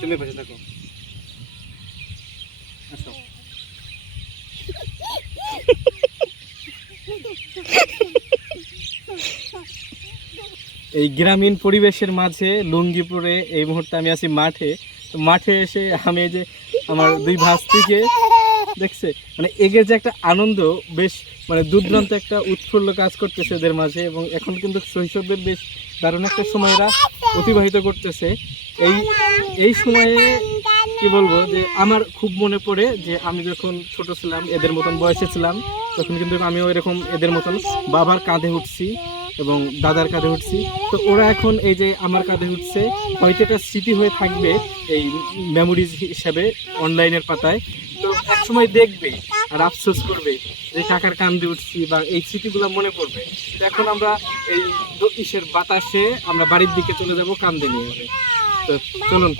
তুমি পাশে থাকো। আসো। এই গ্রামীণ পরিবেশের মাঝে লুঙ্গি পরে এই মুহূর্তে আমি আছি মাঠে। তো মাঠে এসে আমি যে আমার দুই ভাস্তিকে দেখছে? মানে এগের যে একটা আনন্দ, বেশ মানে দুর্দান্ত একটা উৎফুল্ল কাজ করতেছে এদের মাঝে এবং এখন কিন্তু শৈশবদের বেশ দারুণ একটা সময় এরা অতিবাহিত করতেছে। এই এই সময়ে কি বলব যে আমার খুব মনে পড়ে যে আমি যখন ছোট ছিলাম, এদের মতন বয়সে ছিলাম, তখন কিন্তু আমিও এরকম এদের মতন বাবার কাঁধে উঠছি এবং দাদার কাঁধে উঠছি। তো ওরা এখন এই যে আমার কাঁধে উঠছে, হয়তো এটা স্মৃতি হয়ে থাকবে এই মেমোরিজ হিসাবে অনলাইনের পাতায়। সময় দেখবে আর আফসোস করবে যে কাকার কান্দে উঠছি বা এই স্মৃতিগুলো মনে পড়বে। এখন আমরা এই ইসের বাতাসে আমরা বাড়ির দিকে চলে যাব কান্দে নিয়ে। তো চলুন।